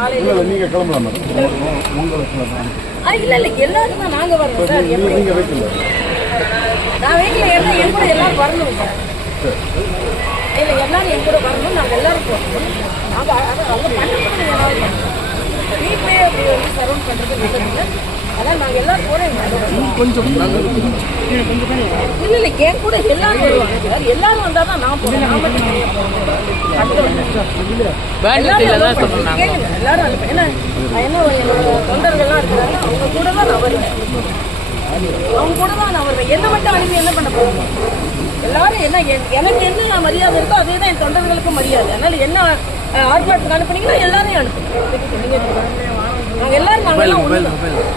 காலையில நீங்க கிளம்பலாம் மேடம். இல்ல எல்லாரும் தான் நாங்க வரோம் சார். நீங்க வைக்கல, நான் வீட்டுல இருந்தா என் கூட எல்லாரும் வரணும் சார். இல்ல எல்லாரும் என் கூட வரணும், நாங்க எல்லாரும் போகணும். அவங்க அவங்க பண்ணுறது வீட்லயே அப்படி வந்து சரௌண்ட் பண்றது நல்லது. அதான் நாங்க எல்லாரும் போறோம். கொஞ்சம் இல்ல என் கூட எல்லாரும் வருவாங்க சார். எல்லாரும் வந்தாதான் நான் போறேன். நான் மட்டும் எல்லாரும் அனுப்பேன். ஏன்னா என்னோட தொண்டர்கள்லாம் இருக்கிறாங்க, அவங்க கூட தான் நான் வருவேன். அவங்க கூட தான் நான் வருவேன். என்ன மட்டும் அனுப்பி என்ன பண்ண போறோம்? எல்லாரும் என்ன எனக்கு என்ன மரியாதை இருக்கோ அதே தான் என் தொண்டர்களுக்கும் மரியாதை. அதனால என்ன ஆர்ப்பாட்டத்துக்கு அனுப்புனீங்கன்னா எல்லாரையும் அனுப்புங்க. நாங்கள் எல்லாரும் நாங்கெல்லாம் ஒன்று பேசணும்.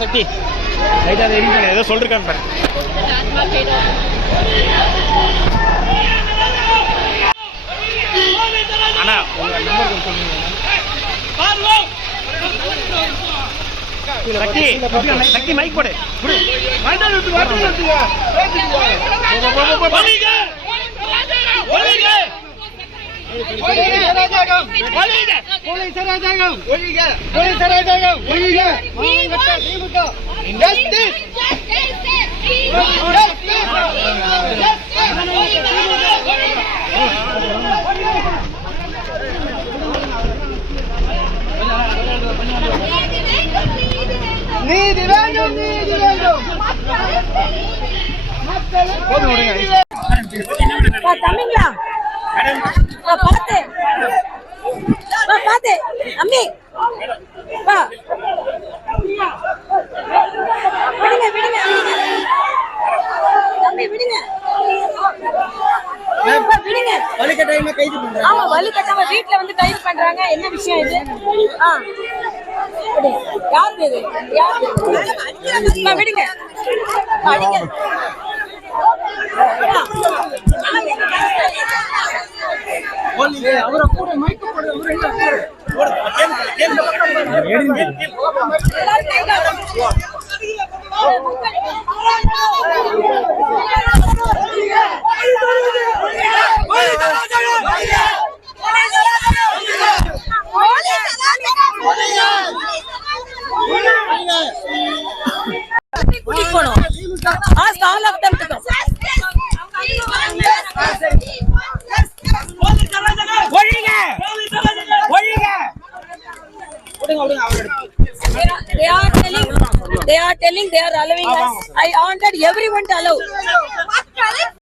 சக்தி ஏதோ சொல்லிருக்கான்னு பாரு. அண்ணா உங்க நம்பர் சொல்லுங்க. சக்தி மைக் போடு. நீதி வேண்டும், நீதி வேண்டும். தம்பிங்களா பார்த்து பார்த்து அம்மி வா விடுங்க விடுங்க தம்பி விடுங்க விடுங்க. வலிக்கட்டாயமா கைது பண்றாங்க. ஆமா வலிக்கட்டாம வீட்டுல வந்து கைது பண்றாங்க. என்ன விஷயம் இது? யாரு இது? யாரு விடுங்க அடிங்க. அவரை கூட மைக்க போடு. are telling they are allowing us. I wanted everyone to allow.